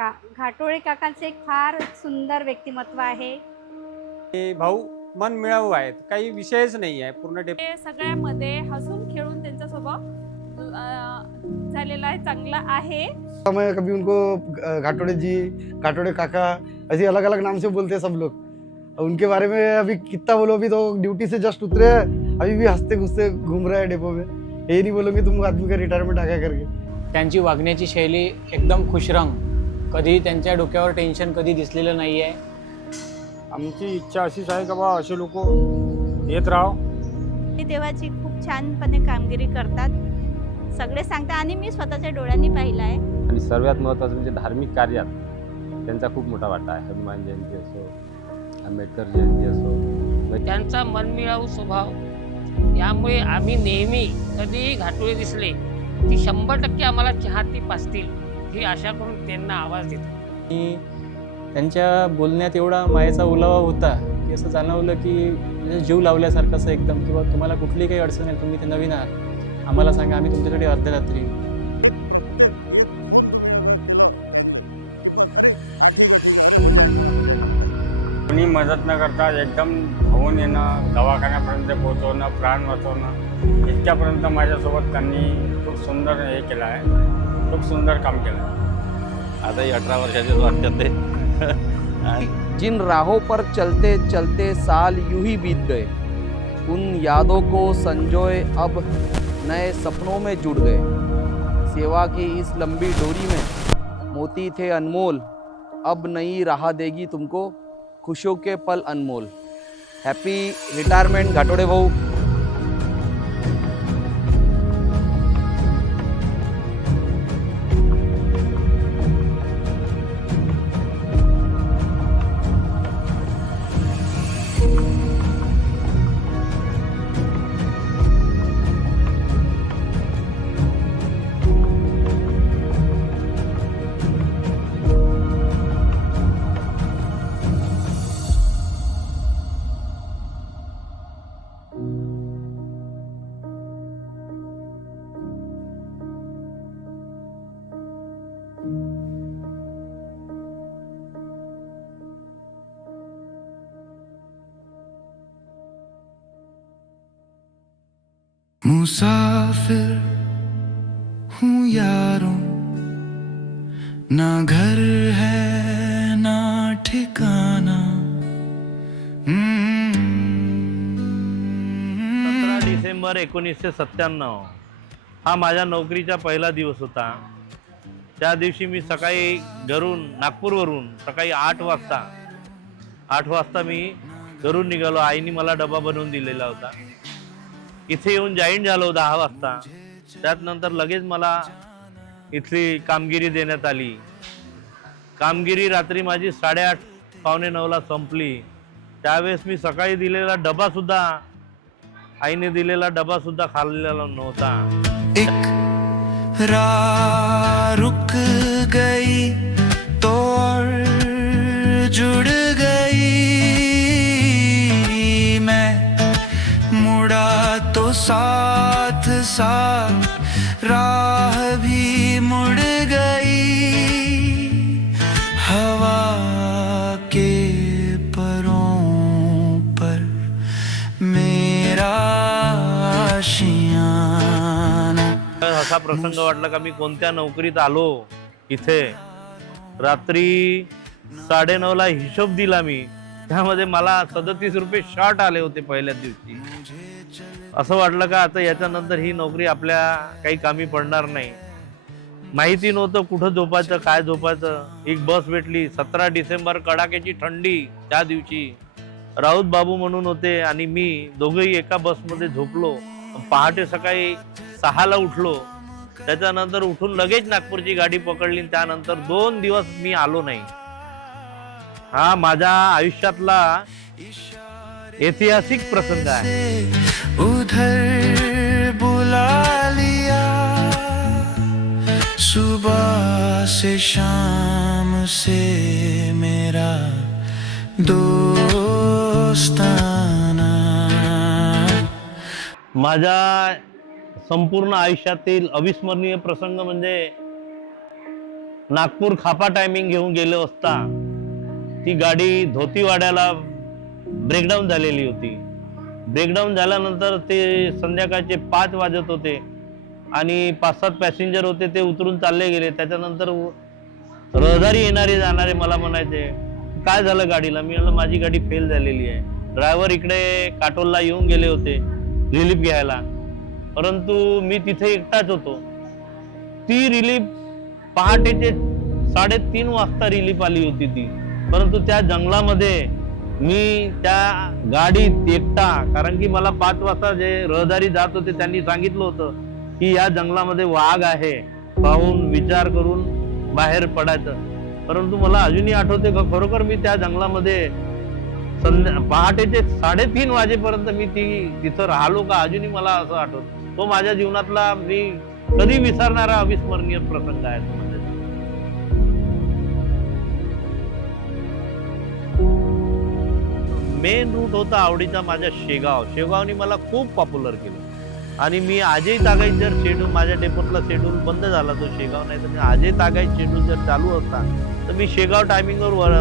काका, घाटोळे काकांचे एक फार सुंदर व्यक्तिमत्व आहे. हे भाऊ मन मिळावू आहेत, काही विषयच नाही आहे. पूर्ण ते सगळ्यामध्ये हसून खेळून त्यांचा स्वभाव झालेला आहे, चांगला आहे. मैं कभी उनको घाटोड़े जी, घाटोड़े काका ऐसे अलग अलग नाम से बोलते हैं सब लोग। उनके बारे में अभी कितना बोलो, अभी तो ड्यूटी से जस्ट उतरे हैं, अभी भी हंसते खुसते घूम रहे हैं डेपो में। ये नहीं बोलूँगी तुम आदमी का रिटायरमेंट आ गया करके। त्यांची वागण्याची शैली एकदम खुशरंग, कधी त्यांच्या डोक्यावर टेन्शन कधी दिसलेलं नाही आहे. आमची इच्छा अशीच आहे का बा असे लोक येत राहो. ते देवाची खूप छानपणे कामगिरी करतात, सगळे सांगतात आणि मी स्वतःच्या डोळ्यांनी पाहिलं आहे. आणि सर्वात महत्त्वाचं म्हणजे धार्मिक कार्यात त्यांचा खूप मोठा वाटा आहे. हनुमान जयंती असो, आंबेडकर जयंती असो, त्यांचा मनमिळावू स्वभाव, यामुळे आम्ही नेहमी कधीही घाटोळे दिसले ती 100% आम्हाला चहाती पाजतील ही आशा करून त्यांना आवाज देतो. आणि त्यांच्या बोलण्यात एवढा मायेचा ओलावा होता की असं जाणवलं की म्हणजे जीव लावल्यासारखं असं एकदम, किंवा तुम्हाला कुठली काही अडचण आहे, तुम्ही ते नवीन आहात, आम्हाला सांगा, आम्ही तुमच्यासाठी अर्धरात्री. कोणी मदत न करता एकदम धावून येणं, दवाखान्यापर्यंत पोहोचवणं, प्राण वाचवणं, इतक्यापर्यंत माझ्यासोबत त्यांनी खूप सुंदर हे केलं आहे, खूप सुंदर काम केलं आहे. आताही 18 वर्षाचेच वाटतात ते. जिन राहों पर चलते चलते साल यूं ही बीत गए, उन यादों को संजोए अब नए सपनों में जुड़ गए. सेवा की इस लंबी डोरी में मोती थे अनमोल, अब नई राह देगी तुमको खुशियों के पल अनमोल. हैप्पी रिटायरमेंट घाटोड़े भाऊ. मुसाफिर हूँ यारों, ना घर है ना ठिकाना. 17 डिसेंबर 1997 हा माझ्या नोकरीचा पहिला दिवस होता. त्या दिवशी मी सकाळी घरून, नागपूरवरून सकाळी 8 वाजता मी घरून निघालो. आईने मला डबा बनवून दिलेला होता. इथे येऊन जॉईन झालो 10 वाजता. त्यानंतर लगेच मला इथली कामगिरी देण्यात आली. कामगिरी रात्री माझी 8:30 पावणे 9ला संपली. त्यावेळेस मी सकाळी दिलेला डबासुद्धा, आईने दिलेला डबासुद्धा खाल्लेला नव्हता. एक राह रुक गई तो और जुड़ गई, मैं मुड़ा तो साथ साथ राह भी मुड़ गई. हवा के परों पर मेरा आशियाना. असा प्रसंग वाटला का मी कोणत्या नोकरीत आलो. इथे रात्री 9:30ला हिशोब दिला मी, त्यामध्ये मला 37 रुपये शॉर्ट आले होते पहिल्या दिवशी. असं वाटलं का आता याच्यानंतर ही नोकरी आपल्या काही कामी पडणार नाही. माहिती नव्हतं कुठं झोपायचं, काय झोपायचं. एक बस भेटली. 17 डिसेंबर, कडाक्याची थंडी. त्या दिवशी राऊत बाबू म्हणून होते आणि मी दोघंही एका बसमध्ये झोपलो. पहाटे सकाळी 6ला उठलो. त्याच्यानंतर उठून लगेच नागपूरची गाडी पकडली. त्यानंतर 2 दिवस मी आलो नाही. हा माझ्या आयुष्यातला ऐतिहासिक प्रसंग आहे. उधर बुला लिया, सुबह से शाम से मेरा दोस्ताना. माझ्या संपूर्ण आयुष्यातील अविस्मरणीय प्रसंग म्हणजे नागपूर खापा टायमिंग घेऊन गेलो असता ती गाडी धोतीवाड्याला ब्रेकडाऊन झालेली होती. ब्रेकडाऊन झाल्यानंतर ते संध्याकाळचे 5 वाजत होते आणि 5-7 पॅसेंजर होते, ते उतरून चालले गेले. त्याच्यानंतर रहदारी येणारे जाणारे मला म्हणायचे काय झालं गाडीला. मी म्हणलं माझी गाडी फेल झालेली आहे. ड्रायव्हर इकडे काटोलला येऊन गेले होते रिलीफ घ्यायला, परंतु मी तिथे एकटाच होतो. ती रिलीफ पहाटेचे 3:30 वाजता रिलीफ आली होती ती, परंतु त्या जंगलामध्ये मी त्या गाडीत एकटा, कारण की मला 5 वाजता जे रहदारी जात होते त्यांनी सांगितलं होतं की या जंगलामध्ये वाघ आहे, पाहून विचार करून बाहेर पडायचं. परंतु मला अजूनही आठवते का खरोखर मी त्या जंगलामध्ये पहाटेचे 3:30 वाजेपर्यंत मी तिथं राहिलो का, अजूनही मला असं आठवतं. तो माझ्या जीवनातला मी कधी विसरणारा अविस्मरणीय प्रसंग आहे तो. मेन रूट होता आवडीचा माझ्या शेगावनी मला खूप पॉप्युलर केलं आणि मी आजही तागायत जर शेड्यूल माझ्या डेपोतला शेड्यूल बंद झाला तो शेगाव, नाही तर मी आजही तागायत शेड्यूल जर चालू असता तर मी शेगाव टायमिंगवर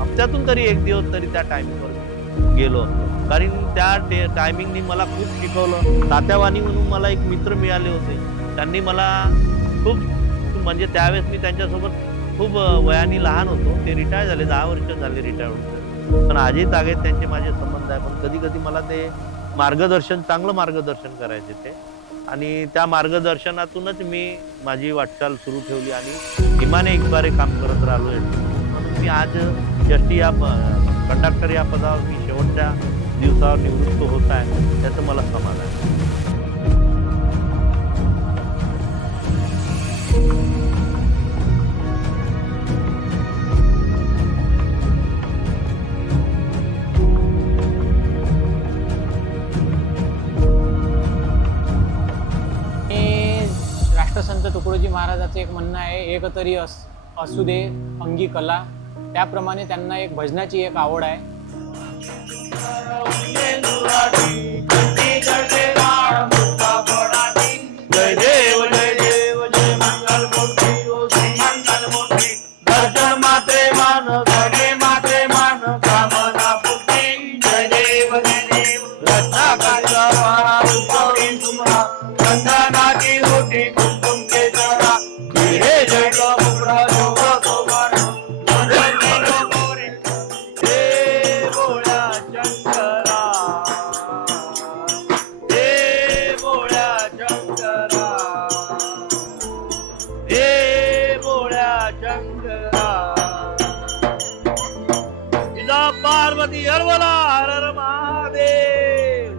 हप्त्यातून तरी 1 दिवस तरी त्या टायमिंगवर गेलो असतो. कारण त्या टायमिंगनी मला खूप शिकवलं. तात्यावानी म्हणून मला एक मित्र मिळाले होते, त्यांनी मला खूप म्हणजे त्यावेळेस मी त्यांच्यासोबत खूप वयाने लहान होतो. ते रिटायर झाले, 10 वर्ष झाले रिटायर होते, पण आजही तागेत त्यांचे माझे संबंध आहे. पण कधी कधी मला ते चांगलं मार्गदर्शन करायचे ते, आणि त्या मार्गदर्शनातूनच मी माझी वाटचाल सुरू ठेवली आणि इमाने एकबारे काम करत राहिलो. म्हणून मी आज एसटी या कंडक्टर या पदावर मी शेवटच्या दिवसावर निवृत्त होत आहे, त्याचं मला समाधान आहे. राष्ट्रसंत तुकडोजी महाराजाचं एक म्हणणं आहे, एक तरी असू दे अंगी कला. त्याप्रमाणे त्यांना एक भजनाची एक आवड आहे. जय देव जय देव जय मंगल मूर्ती ओ श्री मंगल मूर्ती, दर्शन मात्रे मान धने मात्रे मान कामना पूर्ती. जय देव रत्नाकरचा वारा रुपी तुम्हा, चंदनाची रोटी कुमकुम के जरा, हे जय मुद्रा जोग सोबार हे बोळ्या शंकरा, हे बोळ्या शंकरा, हे बोळ्या शंकरा. इदा पार्वती हरवला हर हर महादेव.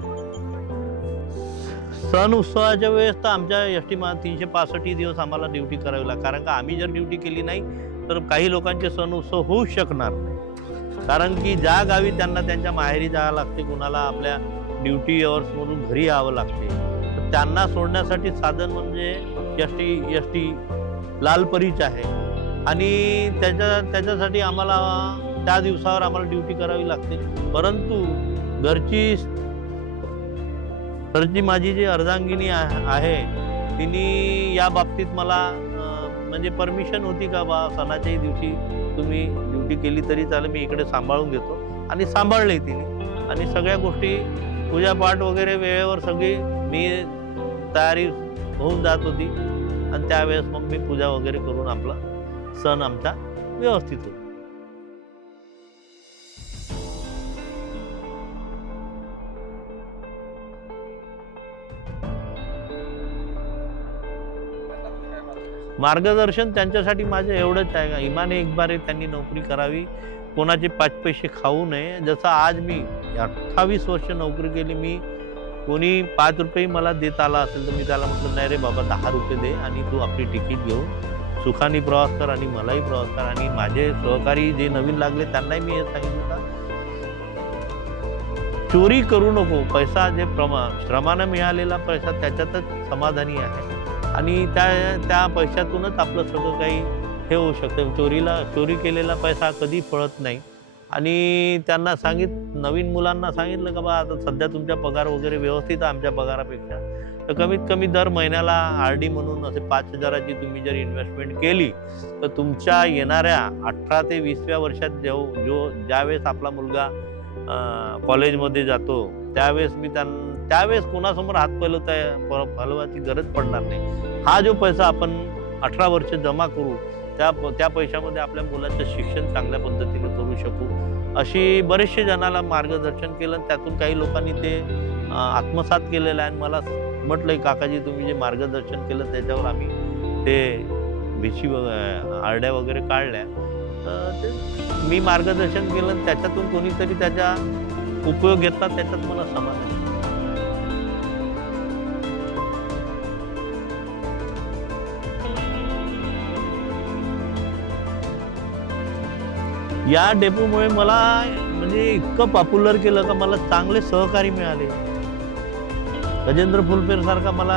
सण उत्सवाच्या वेळेस तर आमच्या एसटी 365 दिवस आम्हाला ड्युटी करावी लागते. कारण का आम्ही जर ड्युटी केली नाही तर काही लोकांचे सण उत्सव होऊ शकणार नाही. कारण की ज्या गावी त्यांना त्यांच्या माहेरी जावं लागते, कुणाला आपल्या ड्युटी अवर्समधून घरी यावं लागते, तर त्यांना सोडण्यासाठी साधन म्हणजे एसटी लालपरीच आहे. आणि त्याच्यासाठी आम्हाला त्या दिवसावर आम्हाला ड्युटी करावी लागते. परंतु घरची माझी जी अर्धांगिनी आहे तिने या बाबतीत मला म्हणजे परमिशन होती का बा सणाच्याही दिवशी तुम्ही ड्युटी केली तरी चालेल, मी इकडे सांभाळून घेतो, आणि सांभाळली तिने. आणि सगळ्या गोष्टी पूजापाठ वगैरे वेळेवर सगळी मी तयारी होऊन जात होती, आणि त्यावेळेस मग मी पूजा वगैरे करून आपला सण आमचा व्यवस्थित होतो. मार्गदर्शन त्यांच्यासाठी माझं एवढंच आहे का इमाने एक बारे त्यांनी नोकरी करावी, कोणाचे 5 पैसे खाऊ नये. जसं आज मी 28 वर्ष नोकरी केली, मी कोणी 5 रुपये मला देत आला असेल तर मी त्याला म्हटलं नाही रे बाबा 10 रुपये दे आणि तू आपली तिकीट घेऊन सुखाने प्रवास कर आणि मलाही प्रवास कर. आणि माझे सहकारी जे नवीन लागले त्यांनाही मी हे सांगितलं का चोरी करू नको. पैसा जे श्रमानं मिळालेला पैसा त्याच्यातच समाधानी आहे, आणि त्या पैशातूनच आपलं सगळं काही हे होऊ शकतं. चोरी केलेला पैसा कधी पळत नाही. आणि त्यांना नवीन मुलांना सांगितलं का बा आता सध्या तुमचा पगार वगैरे व्यवस्थित आहे आमच्या पगारापेक्षा, तर कमीत कमी दर महिन्याला RD म्हणून असे 5,000ची तुम्ही जर इन्व्हेस्टमेंट केली तर तुमच्या येणाऱ्या 18 ते 20व्या वर्षात ज्यावेळेस आपला मुलगा कॉलेजमध्ये जातो त्यावेळेस त्यावेळेस कोणासमोर हात फैलवायची गरज पडणार नाही. हा जो पैसा आपण 18 वर्ष जमा करू त्या पैशामध्ये आपल्या मुलाचं शिक्षण चांगल्या पद्धतीने करू शकू अशी बरेचसे जणाला मार्गदर्शन केलं. त्यातून काही लोकांनी ते आत्मसात केलेलं आहे. मला म्हटलंय काकाजी तुम्ही जे मार्गदर्शन केलं त्याच्यावर आम्ही ते भिशी आरड्या वगैरे काढल्या. तर ते मी मार्गदर्शन केलं त्याच्यातून कोणीतरी त्याचा उपयोग घेतला त्याच्यात मला समाधान आहे. या डेपोमुळे मला म्हणजे इतकं पॉप्युलर केलं का मला चांगले सहकारी मिळाले. गजेंद्र फुलपेर सारखा मला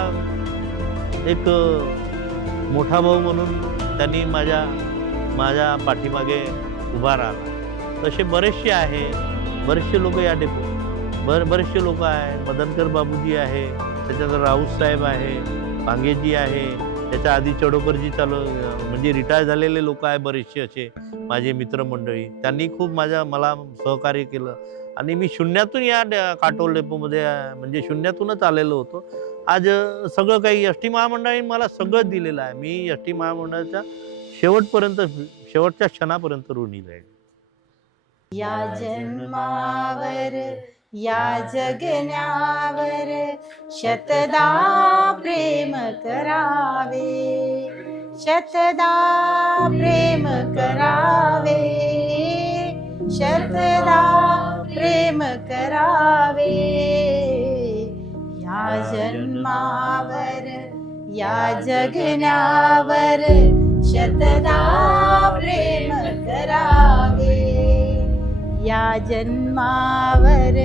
एक मोठा भाऊ म्हणून त्यांनी माझ्या पाठीमागे उभा राहिला. तसे बरेचसे आहे, बरेचसे लोक या डेपो बरेचसे लोक आहे. मदनकर बाबूजी आहे, त्याच्यात राऊत साहेब आहे, भांगेजी आहे, त्याच्या आधी चडोकरजी म्हणजे रिटायर झालेले लोक आहे बरेचसे असे माझे मित्रमंडळी. त्यांनी खूप मला सहकार्य केलं आणि मी शून्यातून या काटोल डेपोमध्ये म्हणजे शून्यातूनच आलेलो होतो. आज सगळं काही एस टी महामंडळाने मला सगळं दिलेलं आहे. मी एस टी महामंडळाच्या शेवटच्या क्षणापर्यंत ऋणी राहील. या जन्मावर या जगण्यावर शतदा प्रेम करावे, शतदा प्रेम करावे, शतदा प्रेम करावे. या जन्मावर या जगण्यावर शतदा प्रेम करावे. या जन्मावर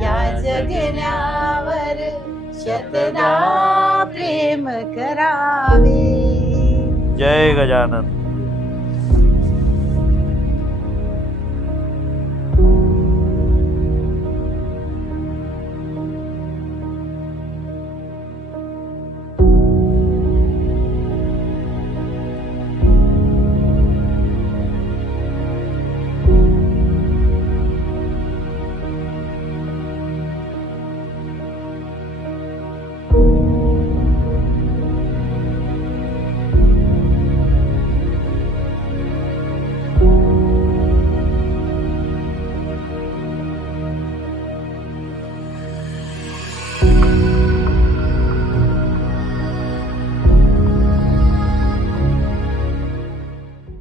या जगण्यावर शतदा प्रेम करावे. जय गजानन.